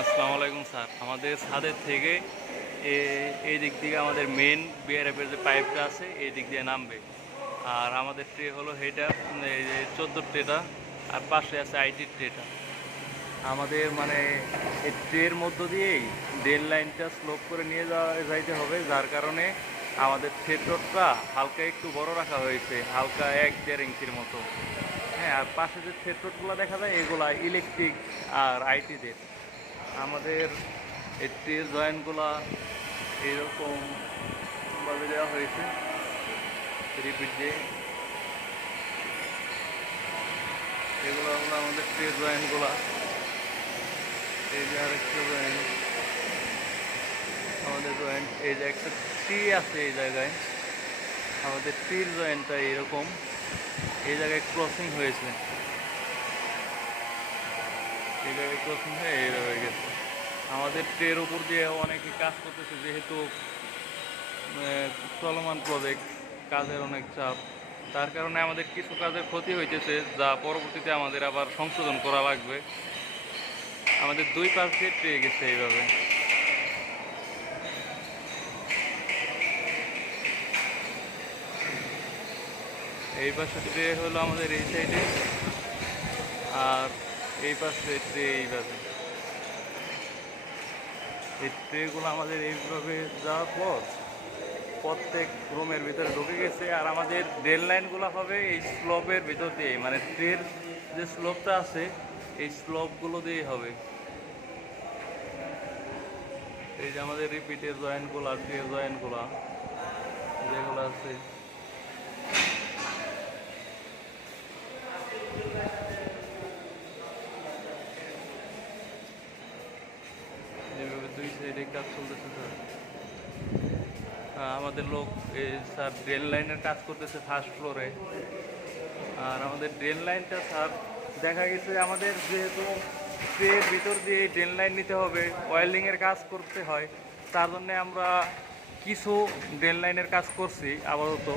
আসসালামু আলাইকুম স্যার। আমাদের ছাদের থেকে এই দিক থেকে আমাদের মেন বিআরএফের যে পাইপটা আছে এই দিক দিয়ে নামবে। আর আমাদের ট্রে হলো হেটা, এই যে 14 ট্রেটা, আর পাশে আছে আইটির ট্রেটা। আমাদের মানে এই ট্রের মধ্য দিয়েই ড্রেন লাইনটা স্লোপ করে নিয়ে যাইতে হবে, যার কারণে আমাদের থ্রেডরডটা হালকা একটু বড় রাখা হয়েছে, হালকা 1-1.5 ইঞ্চির মতো। হ্যাঁ, আর পাশে যে থ্রেডরডগুলো দেখা যায় এগুলা ইলেকট্রিক আর আইটিদের। আমাদের এই ট্রের জয়েন্টগুলা এইরকমভাবে দেওয়া হয়েছে রিপিট দিয়ে। এগুলো হলো আমাদের ট্রের জয়েন্টগুলা। এই যে আরেকটা জয়েন্ট, আমাদের জয়েন্ট এই যে একটা ট্রি আছে এই জায়গায়, আমাদের ট্রির জয়েন্টটা এইরকম এই জায়গায় ক্রসিং হয়েছে, এই জায়গায় ক্রসিং হয়ে এইভাবে গেছে। আমাদের ট্রের উপর দিয়ে অনেকে কাজ করতেছে, যেহেতু চলমান প্রজেক্ট, কাজের অনেক চাপ, তার কারণে আমাদের কিছু কাজের ক্ষতি হইতেছে, যা পরবর্তীতে আমাদের আবার সংশোধন করা লাগবে। আমাদের 2 পাশ দিয়ে ট্রে গেছে এইভাবে। এই পাশে ট্রে হলো আমাদের এই সাইডে, আর এই পাশে ট্রে এইভাবে। এই ট্রেগুলো আমাদের এইভাবে যাওয়ার পর প্রত্যেক রুমের ভিতরে ঢুকে গেছে। আর আমাদের ড্রেন লাইনগুলো হবে এই স্লোপের ভিতর দিয়ে, মানে ট্রের যে স্লোপটা আছে এই স্লোপগুলো দিয়েই হবে। এই যে আমাদের রিপিটের জয়েন্টগুলো, ট্রের জয়েন্টগুলো যেগুলো আছে, এইভাবে 2 সাইডে কাজ চলতেছে স্যার। আমাদের লোক স্যার ড্রেন লাইনের কাজ করতেছে ফার্স্ট ফ্লোরে। আর আমাদের ড্রেন লাইনটা স্যার দেখা গেছে আমাদের যেহেতু ট্রের ভিতর দিয়ে ড্রেন লাইন নিতে হবে, ওয়েল্ডিংয়ের কাজ করতে হয়, তার জন্যে আমরা কিছু ড্রেন লাইনের কাজ করছি আপাতত।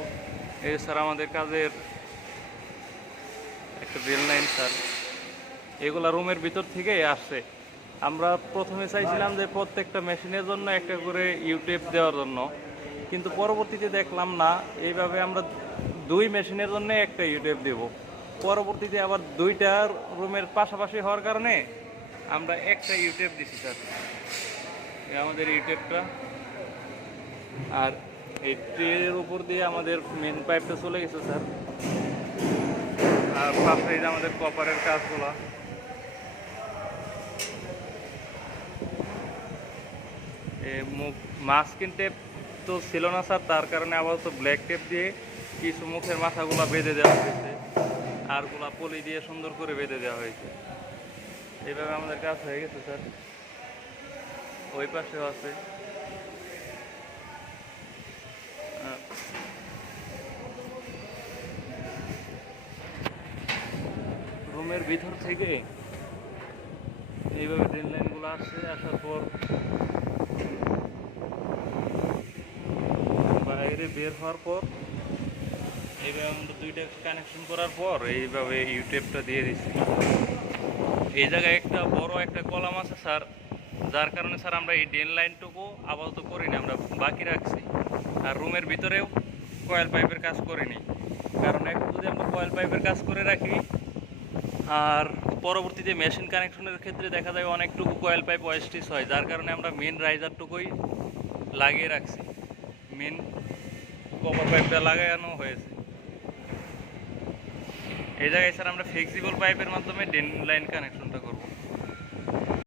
এই স্যার আমাদের কাজের একটা ড্রেন লাইন স্যার, এগুলা রুমের ভিতর থেকেই আসছে। আমরা প্রথমে চাইছিলাম যে প্রত্যেকটা মেশিনের জন্য একটা করে ইউটেপ দেওয়ার জন্য, কিন্তু পরবর্তীতে দেখলাম না, এইভাবে আমরা 2 মেশিনের জন্য একটা ইউটেপ দেব। পরবর্তীতে আবার 2টা রুমের পাশাপাশি হওয়ার কারণে আমরা একটা ইউটেপ দিছি স্যার, আমাদের ইউটেপটা। আর এই ট্রের উপর দিয়ে আমাদের মেন পাইপটা চলে গেছে স্যার। আর পাশে আমাদের কপারের কাজগুলো, মাস্কিন টেপ তো ছিল না স্যার, তার কারণে আপাতত ব্ল্যাক টেপ দিয়ে কিছু মুখের মাথাগুলো বেঁধে দেওয়া হয়েছে, আরগুলা পলি দিয়ে সুন্দর করে বেঁধে দেওয়া হয়েছে। এইভাবে আমাদের কাজ হয়ে গেছে স্যার। ওই পাশেও আছে। রুমের ভিতর থেকে এইভাবে ড্রেন লাইনগুলো আসছে, আসার পর বাইরে বের হওয়ার পর এইভাবে আমরা 2টা কানেকশন করার পর এইভাবে ইউটেপটা দিয়ে দিচ্ছি। এই জায়গায় একটা বড় একটা কলাম আছে স্যার, যার কারণে স্যার আমরা এই ড্রেন লাইনটুকু আপাতত করিনি, আমরা বাকি রাখছি। আর রুমের ভিতরেও কয়েল পাইপের কাজ করিনি, কারণ এখন যদি আমরা কয়েল পাইপের কাজ করে রাখি আর পরবর্তীতে মেশিন কানেকশনের ক্ষেত্রে দেখা যায় অনেকটুকু কয়েল পাইপ ওয়েস্টেজ হয়, যার কারণে আমরা মেন রাইজারটুকুই লাগিয়ে রাখছি, মেন কপার পাইপটা লাগানো হয়েছে। এই জায়গায় স্যার আমরা ফ্লেক্সিবল পাইপের মাধ্যমে ড্রেন লাইন কানেকশনটা করব।